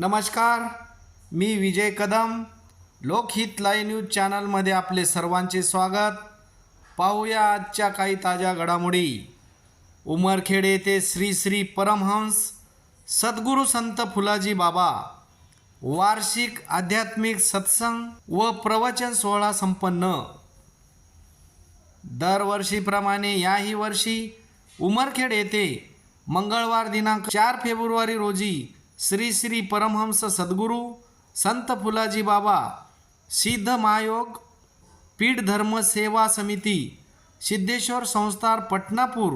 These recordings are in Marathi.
नमस्कार, मी विजय कदम. लोकहित लाईव्ह न्यूज चॅनलमध्ये आपले सर्वांचे स्वागत. पाहूया आजच्या काही ताज्या घडामोडी. उमरखेड येथे श्री श्री परमहंस सद्गुरू संत फुलाजी बाबा वार्षिक आध्यात्मिक सत्संग व प्रवचन सोहळा संपन्न. दरवर्षीप्रमाणे याही वर्षी उमरखेड येथे मंगळवार दिनांक 4 फेब्रुवारी रोजी श्री श्री परमहंस सद्गुरू संत फुलाजी बाबा सिद्ध महायोग पीठ धर्म सेवा समिती सिद्धेश्वर संस्थान पटनापूर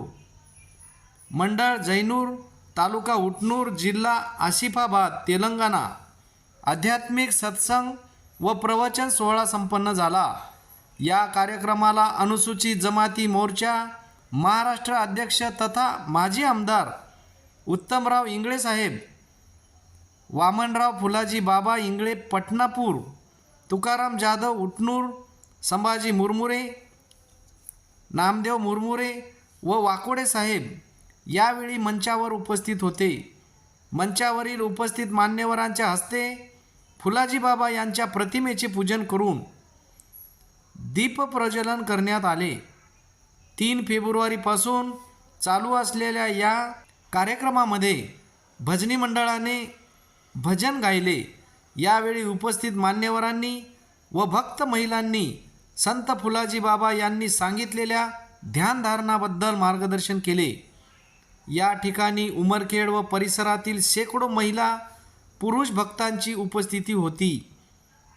मंडळ जैनूर तालुका उटनूर जिल्हा आसिफाबाद तेलंगणा आध्यात्मिक सत्संग व प्रवचन सोहळा संपन्न झाला. या कार्यक्रमाला अनुसूचित जमाती मोर्चा महाराष्ट्र अध्यक्ष तथा माजी आमदार उत्तमराव इंगळे साहेब, वामनराव फुलाजी बाबा इंगळे पटनापूर, तुकाराम जाधव उटनूर, संभाजी मुरमुरे, नामदेव मुरमुरे व वाकोडे साहेब यावेळी मंचावर उपस्थित होते. मंचावरील उपस्थित मान्यवरांच्या हस्ते फुलाजी बाबा यांच्या प्रतिमेचे पूजन करून दीप प्रज्वलन करण्यात आले. 3 फेब्रुवारीपासून चालू असलेल्या या कार्यक्रमामध्ये भजनी मंडळाने भजन गायले. यावेळी उपस्थित मान्यवरांनी व भक्त महिलांनी संत फुलाजी बाबा यांनी सांगितलेल्या ध्यानधारणाबद्दल मार्गदर्शन केले. या ठिकाणी उमरखेड व परिसरातील शेकडो महिला पुरुष भक्तांची उपस्थिती होती.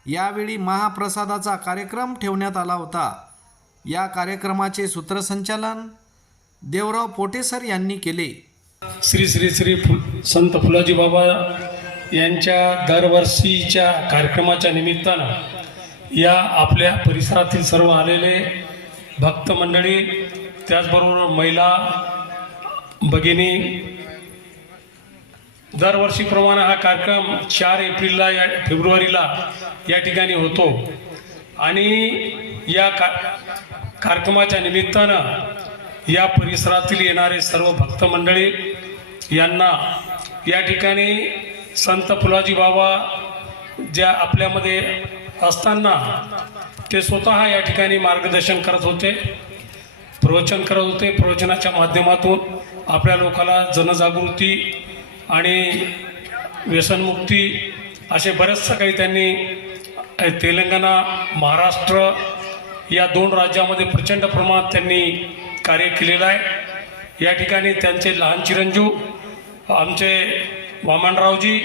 यावेळी महाप्रसादाचा कार्यक्रम ठेवण्यात आला होता. या कार्यक्रमाचे सूत्रसंचालन देवराव पोटेसर यांनी केले. श्री श्री श्री संत फुलाजी बाबा यांच्या दरवर्षीच्या कार्यक्रमाच्या निमित्तानं या आपल्या परिसरातील सर्व आलेले भक्त मंडळी, त्याचबरोबर महिला भगिनी, दरवर्षीप्रमाणे हा कार्यक्रम 4 फेब्रुवारीला या ठिकाणी होतो आणि या कार्यक्रमाच्या निमित्तानं या परिसरातील येणारे सर्व भक्त मंडळी यांना या ठिकाणी संत फुलाजी बाबा ज्या आपल्यामध्ये असताना ते स्वतः या ठिकाणी मार्गदर्शन करत होते, प्रवचन करत होते. प्रवचनाच्या माध्यमातून आपल्या लोकाला जनजागृती आणि व्यसनमुक्ती असे बरेचसं काही त्यांनी तेलंगणा महाराष्ट्र या 2 राज्यामध्ये प्रचंड प्रमाणात त्यांनी कार्य केलेलं आहे. या ठिकाणी त्यांचे लहान चिरंजीव आमचे वामनरावजी,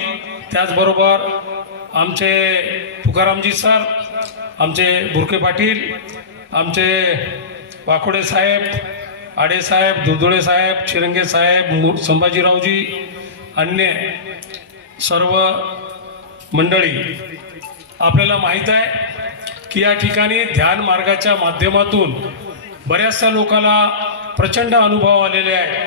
त्याचबरोबर आमचे तुकारामजी सर, आमचे बुरके पाटील, आमचे वाकोडे साहेब, आडे साहेब, दुधोळे साहेब, चिरंगे साहेब, संभाजीरावजी, अन्य सर्व मंडळी. आपल्याला माहीत आहे की या ठिकाणी ध्यान मार्गाच्या माध्यमातून बऱ्याचशा लोकांना प्रचंड अनुभव आलेले आहे.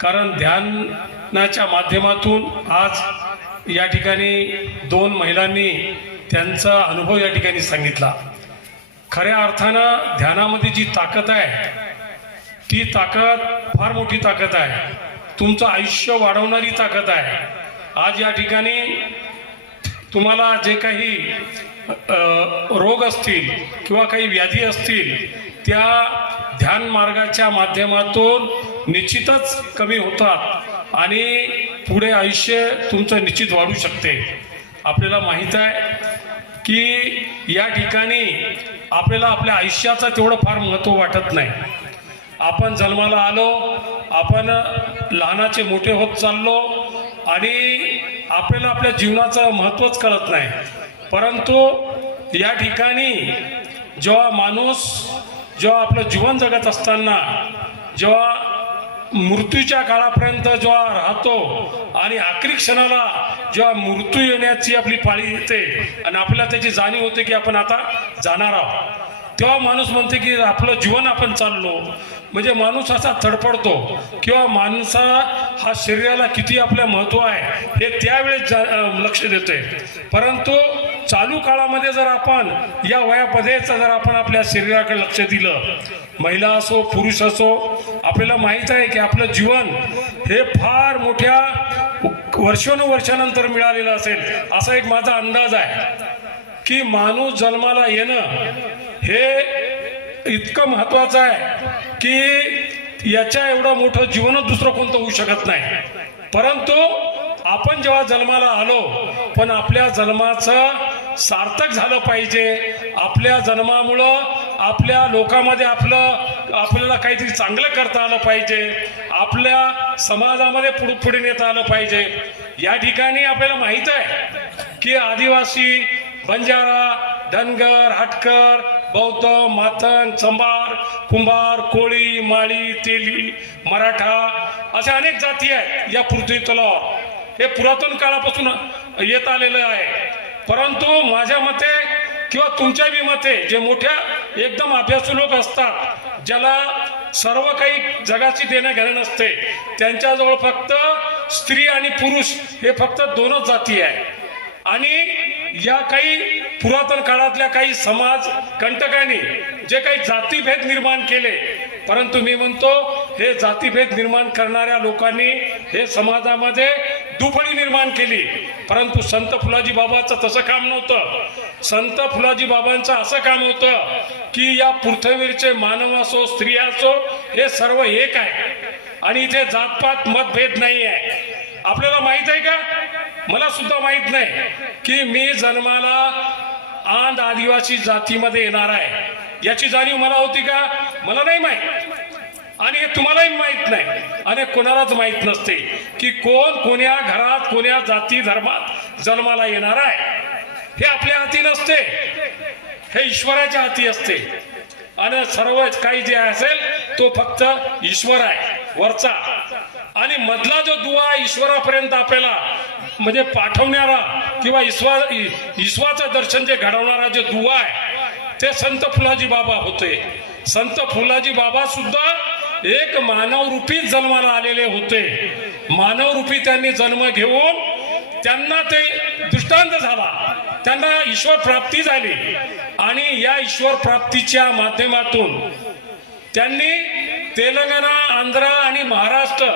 कारण ध्यानाच्या माध्यमातून आज या ठिकाणी 2 महिलांनी त्यांचा अनुभव या ठिकाणी सांगितला. खऱ्या अर्थानं ध्यानामध्ये जी ताकद आहे ती ताकद फार मोठी ताकद आहे. तुमचं आयुष्य वाढवणारी ताकद आहे. आज या ठिकाणी तुम्हाला जे काही रोग असतील किंवा काही व्याधी असतील त्या ध्यान मार्गाच्या माध्यमातून निश्चितच कमी होतात आणि पुढे आयुष्य तुमचं निश्चित वाढू शकते. आपल्याला माहीत आहे की या ठिकाणी आपल्याला आपल्या आयुष्याचं तेवढं फार महत्त्व वाटत नाही. आपण जन्माला आलो, आपण लहानाचे मोठे होत चाललो आणि आपल्याला आपल्या जीवनाचं महत्त्वच कळत नाही. परंतु या ठिकाणी जेव्हा आपलं जीवन जगत असताना जेव्हा मृत्यूच्या काळापर्यंत जेव्हा राहतो आणि आखरी क्षणाला जेव्हा मृत्यू येण्याची आपली पाळी येते आणि आपल्याला त्याची जाणीव होते की आपण आता जाणार आहोत, तेव्हा माणूस म्हणते की आपलं जीवन आपण चाललो. म्हणजे माणूस असा तडफडतो किंवा माणसा हा शरीराला किती आपलं महत्त्व आहे हे त्यावेळेस लक्ष देते. परंतु चालू काळामध्ये जर आपण या वयामध्येच जर आपण आपल्या शरीराकडे लक्ष दिलं, महिला असो पुरुष असो, आपल्याला माहीत आहे की आपलं जीवन हे फार मोठ्या वर्षानुवर्षानंतर मिळालेलं असेल असा एक माझा अंदाज आहे की माणूस जन्माला येणं हे इतकं महत्वाचं आहे की याच्या एवढं मोठं जीवनच दुसरं कोणतं होऊ शकत नाही. परंतु आपण जेव्हा जन्माला आलो पण आपल्या जन्माचं सार्थक झालं पाहिजे. आपल्या जन्मामुळं आपल्या लोकांमध्ये आपल्याला काहीतरी चांगलं करता आलं पाहिजे. आपल्या समाजामध्ये पुढे नेता आलं पाहिजे. या ठिकाणी आपल्याला माहित आहे की आदिवासी, बंजारा, धनगर, हटकर, बौद्ध, मातंग, चंबार, कुंभार, कोळी, माळी, तेली, मराठा अशा अनेक जाती आहेत या पृथ्वी तलावर. हे पुरातन काळापासून येत आलेलं आहे. परंतु माझ्या मते किंवा तुमच्या बी मते जे मोठ्या एकदम अभ्यासू लोक असतात, ज्याला सर्व काही जगाची देणं घेणं नसते, त्यांच्याजवळ फक्त स्त्री आणि पुरुष हे फक्त दोनच जाती आहे. आणि या काही पुरातन काळातल्या काही समाज कंटकांनी जे काही जातीभेद निर्माण केले, परंतु मी म्हणतो हे जातीभेद निर्माण करणाऱ्या लोकांनी हे समाजामध्ये दुफळी निर्माण केली. परंतु संत फुलाजी बाबांचं तसं काम नव्हतं. संत फुलाजी बाबांचं असं काम होतं की या पृथ्वीवरचे मानव असो, स्त्री असो, हे सर्व एक आहे आणि इथे जातपात मतभेद नाही आहे. आपल्याला माहित आहे का? मला सुद्धा माहित नाही की मी जन्माला आंध आदिवासी जातीमध्ये येणार आहे याची जाणीव मला होती का? मला नाही माहित. आणि हे तुम्हालाही माहित नाही आणि कोणालाच माहित नसते की कोण कोण्या घरात कोण्या जाती धर्मात जन्माला येणार आहे. हे आपल्या हाती नसते, हे ईश्वराच्या हाती असते. आणि सर्व काही जे असेल तो फक्त ईश्वर आहे वरचा. आणि मधला जो दुवा ईश्वरापर्यंत आपल्याला म्हणजे पाठवणारा किंवा ईश्वराचं दर्शन जे घडवणारा जो दुवा आहे ते संत फुलाजी बाबा होते. संत फुलाजी बाबा सुद्धा एक मानवरूपी जन्माला आलेले होते. मानवरूपी त्यांनी जन्म घेऊन त्यांना ते दृष्टांत झाला, त्यांना ईश्वर प्राप्ती झाली. आणि या ईश्वर प्राप्तीच्या माध्यमातून त्यांनी तेलंगणा, आंध्र आणि महाराष्ट्र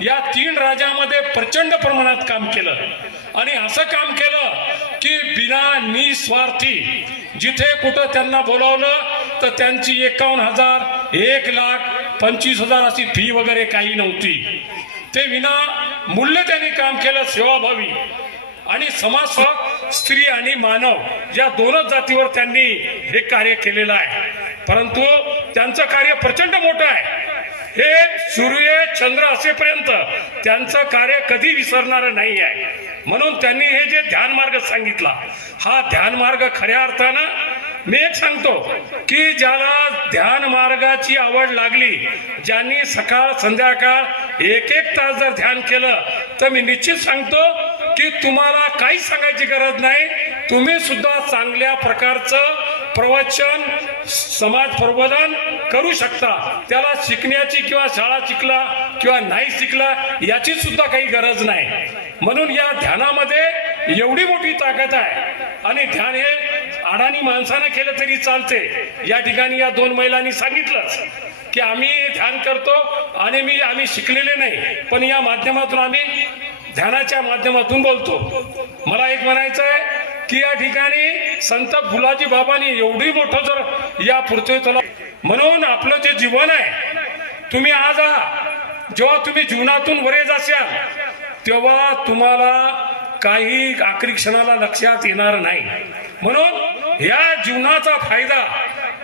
या 3 राज्यामध्ये प्रचंड प्रमाणात काम केलं. आणि असं काम केलं की बिना निस्वार्थी जिथे कुठं त्यांना बोलावलं तर त्यांची 51,000, 1,25,000 अशी फी वगैरे काही नव्हती. ते विना मूल्य त्यांनी काम केलं, सेवाभावी. आणि समाजसेवक स्त्री आणि मानव या दोनच जातीवर त्यांनी हे कार्य केलेलं आहे. परंतु त्यांचं कार्य प्रचंड मोठं आहे. हे सूर्य चंद्र असेपर्यंत त्यांचं कार्य कधी विसरणार नाही आहे. म्हणून त्यांनी हे जे ध्यान मार्ग सांगितला, हा ध्यान मार्ग खऱ्या अर्थानं मी एक सांगतो की ज्याला ध्यान मार्गाची आवड लागली, ज्यांनी सकाळ संध्याकाळ 1-1 तास जर ध्यान केलं तर मी निश्चित सांगतो की तुम्हाला काही सांगायची गरज नाही. तुम्ही सुद्धा चांगल्या प्रकारचं प्रवचन, समाज प्रबोधन करू शकता. त्याला शिकण्याची किंवा शाळा शिकला किंवा नाही शिकला याची सुद्धा काही गरज नाही. म्हणून या ध्यानामध्ये एवढी मोठी ताकद आहे. आणि ध्यान हे अडाणी माणसानं केलं तरी चालते. या ठिकाणी या 2 महिलांनी सांगितलंच की आम्ही ध्यान करतो आणि आम्ही शिकलेले नाही, पण या माध्यमातून आम्ही ध्यानाच्या माध्यमातून बोलतो. मला एक म्हणायचं आहे की या ठिकाणी संत फुलाजी बाबांनी एवढी मोठं जर या पृथ्वीतला, म्हणून आपलं जे जीवन आहे, तुम्ही आज जेव्हा तुम्ही जीवनातून वरे जाशाल तेव्हा तुम्हाला काही आखरी क्षणाला लक्षात येणार नाही. म्हणून या जीवनाचा फायदा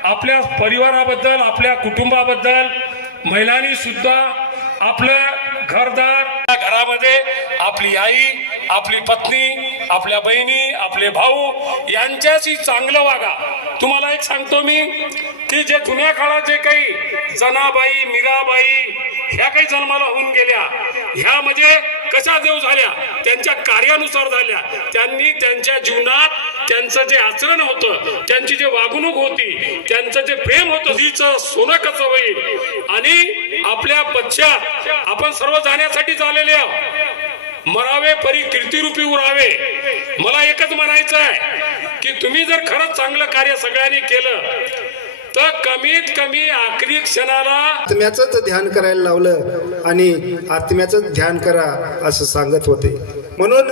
आपल्या परिवाराबद्दल, आपल्या कुटुंबाबद्दल, महिलांनी सुद्धा आपलं घरदार, घरामध्ये आपली आई, आपली पत्नी, आपल्या बहिणी, आपले भाऊ यांच्याशी चांगलं वागा. तुम्हाला एक सांगतो मी की जे जुन्या काळात जे काही जनाबाई, मीराबाई ह्या काही जन्माला होऊन गेल्या, ह्या म्हणजे कशा देव झाल्या, त्यांच्या कार्यानुसार झाल्या. त्यांनी त्यांच्या जीवनात त्यांचं जे आचरण होतं, त्यांची जे वागणूक होती, त्यांचं जे प्रेम होतं, तिचं सोनं कसं होईल. आणि आपल्या पश्चात आपण सर्व जाण्यासाठी झालेले आहोत. मरावे परी कीर्तिरूपी उरावे. मला एकच म्हणायचं आहे की तुम्ही जर खरंच चांगलं कार्य सगळ्यांनी केलं तर कमीत कमी आखरी क्षणाला आत्म्याचंच ध्यान करायला लावलं आणि आत्म्याचंच ध्यान करा असं सांगत होते. म्हणून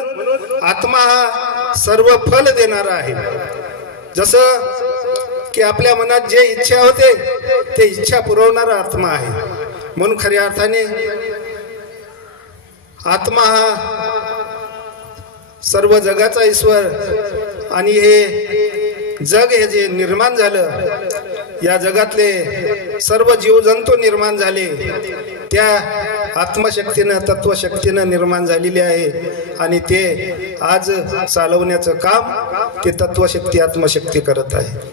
आत्मा हा सर्व फल देणारा आहे. जसं की आपल्या मनात जे इच्छा होते ते इच्छा पुरवणारा आत्मा आहे. म्हणून खऱ्या अर्थाने आत्मा हा सर्व जगाचा ईश्वर आणि हे जग हे जे निर्माण झालं, या जगातले सर्व जीवजंतू निर्माण झाले त्या आत्मशक्तीनं तत्वशक्तीनं निर्माण झालेले आहे आणि ते आज चालवण्याचं काम ते तत्वशक्ती आत्मशक्ती करत आहे.